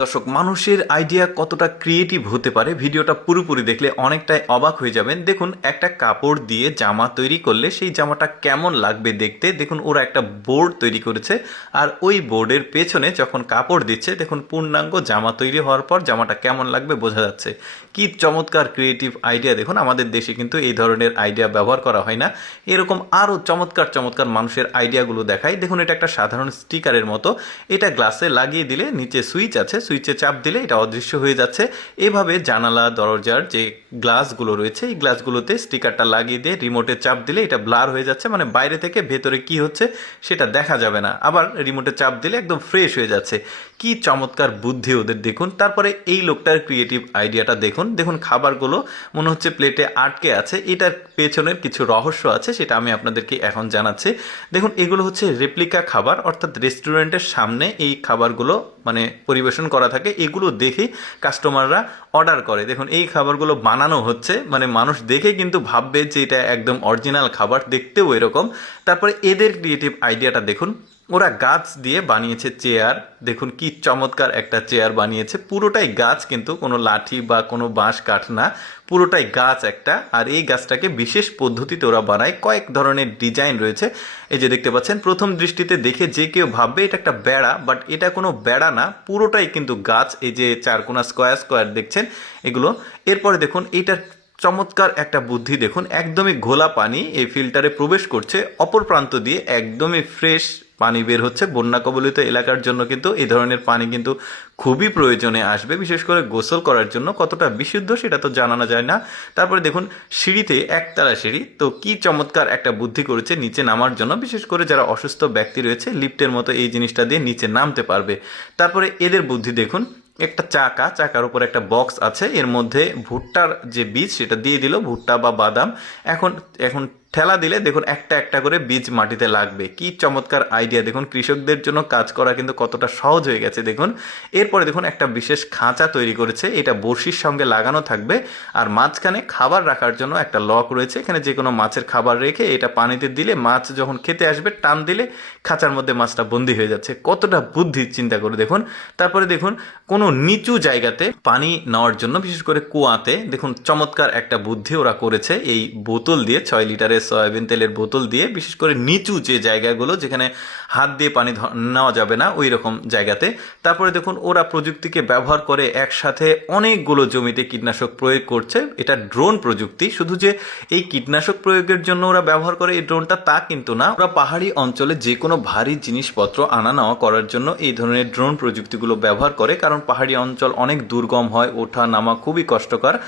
দর্শক, মানুষের আইডিয়া কতটা ক্রিয়েটিভ হতে পারে ভিডিওটা পুরোপুরি দেখলে অনেকটাই অবাক হয়ে যাবেন। দেখুন, একটা কাপড় দিয়ে জামা তৈরি করলে সেই জামাটা কেমন লাগবে দেখতে? দেখুন, ওরা একটা বোর্ড তৈরি করেছে আর ওই বোর্ডের পেছনে যখন কাপড় দিচ্ছে, দেখুন পূর্ণাঙ্গ জামা তৈরি হওয়ার পর জামাটা কেমন লাগবে বোঝা যাচ্ছে। কি চমৎকার ক্রিয়েটিভ আইডিয়া দেখুন, আমাদের দেশে কিন্তু এই ধরনের আইডিয়া ব্যবহার করা হয় না। এরকম আরও চমৎকার চমৎকার মানুষের আইডিয়াগুলো দেখায় দেখুন, এটা একটা সাধারণ স্টিকারের মতো। এটা গ্লাসে লাগিয়ে দিলে নিচে সুইচ আছে সুইচে চাপ দিলে এটা অদৃশ্য হয়ে যাচ্ছে। এভাবে জানালা, দরজার যে গ্লাসগুলো রয়েছে, এই গ্লাসগুলোতে স্টিকারটা লাগিয়ে দিয়ে রিমোটে চাপ দিলে এটা ব্লার হয়ে যাচ্ছে। মানে বাইরে থেকে ভেতরে কি হচ্ছে সেটা দেখা যাবে না। আবার রিমোটে চাপ দিলে একদম ফ্রেশ হয়ে যাচ্ছে। কি চমৎকার বুদ্ধি ওদের, দেখুন। তারপরে এই লোকটার ক্রিয়েটিভ আইডিয়াটা দেখুন। দেখুন, খাবারগুলো মনে হচ্ছে প্লেটে আটকে আছে। এটার পেছনের কিছু রহস্য আছে, সেটা আমি আপনাদেরকে এখন জানাচ্ছি। দেখুন, এগুলো হচ্ছে রেপ্লিকা খাবার, অর্থাৎ রেস্টুরেন্টের সামনে এই খাবারগুলো মানে পরিবেশন করা থাকে, এগুলো দেখে কাস্টমাররা অর্ডার করে। দেখুন, এই খাবারগুলো বানানো হচ্ছে মানে মানুষ দেখে কিন্তু ভাববে যে এটা একদম অরিজিনাল খাবার, দেখতেও এরকম। তারপরে এদের ক্রিয়েটিভ আইডিয়াটা দেখুন। ওরা গাছ দিয়ে বানিয়েছে চেয়ার। দেখুন কি চমৎকার একটা চেয়ার বানিয়েছে। পুরোটাই গাছ কিন্তু, কোনো লাঠি বা কোনো বাঁশ কাঠ না। পুরোটাই গাছ একটা। আর এই গাছটাকে বিশেষ পদ্ধতিতে ওরা বানায়। কয়েক ধরনের ডিজাইন রয়েছে। এই যে দেখতে পাচ্ছেন, প্রথম দৃষ্টিতে দেখে যে কেউ ভাববে এটা একটা বেড়া, বাট এটা কোনো বেড়া না। পুরোটাই কিন্তু গাছ। এই যে চারকোনা স্কোয়ার স্কোয়ার দেখছেন এগুলো। এরপরে দেখুন, এইটার চমৎকার একটা বুদ্ধি দেখুন, একদমই ঘোলা পানি এই ফিল্টারে প্রবেশ করছে, অপর প্রান্ত দিয়ে একদমই ফ্রেশ পানি বের হচ্ছে। বন্যা কবলিত এলাকার জন্য কিন্তু এই ধরনের পানি কিন্তু খুবই প্রয়োজনে আসবে, বিশেষ করে গোসল করার জন্য কতটা বিশুদ্ধ সেটা তো জানানো যায় না। তারপরে দেখুন, সিঁড়িতে একতলা সিঁড়ি, তো কি চমৎকার একটা বুদ্ধি করেছে নিচে নামার জন্য, বিশেষ করে যারা অসুস্থ ব্যক্তি রয়েছে, লিফটের মতো এই জিনিসটা দিয়ে নিচে নামতে পারবে। তারপরে এদের বুদ্ধি দেখুন একটা চাকা, চাকার উপর একটা বক্স আছে, এর মধ্যে ভুট্টার যে বীজ সেটা দিয়ে দিল, ভুট্টা বা বাদাম। এখন এখন ঠেলা দিলে দেখুন একটা একটা করে বীজ মাটিতে লাগবে। কি চমৎকার আইডিয়া দেখুন কৃষকদের জন্য কাজ করা কিন্তু কতটা সহজ হয়ে গেছে। দেখুন, এরপরে দেখুন একটা বিশেষ খাঁচা তৈরি করেছে। এটা বড়শির সঙ্গে লাগানো থাকবে আর মাঝখানে খাবার রাখার জন্য একটা লক রয়েছে। এখানে যে কোনো মাছের খাবার রেখে এটা পানিতে দিলে মাছ যখন খেতে আসবে, টান দিলে খাঁচার মধ্যে মাছটা বন্দি হয়ে যাচ্ছে। কতটা বুদ্ধি, চিন্তা করে দেখুন। তারপরে দেখুন, কোনো নিচু জায়গাতে পানি নেওয়ার জন্য, বিশেষ করে কুয়াতে, দেখুন চমৎকার একটা বুদ্ধি ওরা করেছে। এই বোতল দিয়ে ছয় লিটারের সয়াবিন তেলের বোতল দিয়ে, বিশেষ করে নিচু যে জায়গাগুলো যেখানে হাত দিয়ে পানি নেওয়া যাবে না, ওই রকম জায়গাতে। তারপরে দেখুন, ওরা প্রযুক্তিকে ব্যবহার করে একসাথে অনেকগুলো জমিতে কীটনাশক প্রয়োগ করছে। এটা ড্রোন প্রযুক্তি। শুধু যে এই কীটনাশক প্রয়োগের জন্য ওরা ব্যবহার করে এই ড্রোনটা তা কিন্তু না। ওরা পাহাড়ি অঞ্চলে যে কোনো ভারী জিনিসপত্র আনা নেওয়া করার জন্য এই ধরনের ড্রোন প্রযুক্তিগুলো ব্যবহার করে। কারণ পাহাড়ি অঞ্চল অনেক দুর্গম হয় ওঠা নামা খুবই কষ্টকর।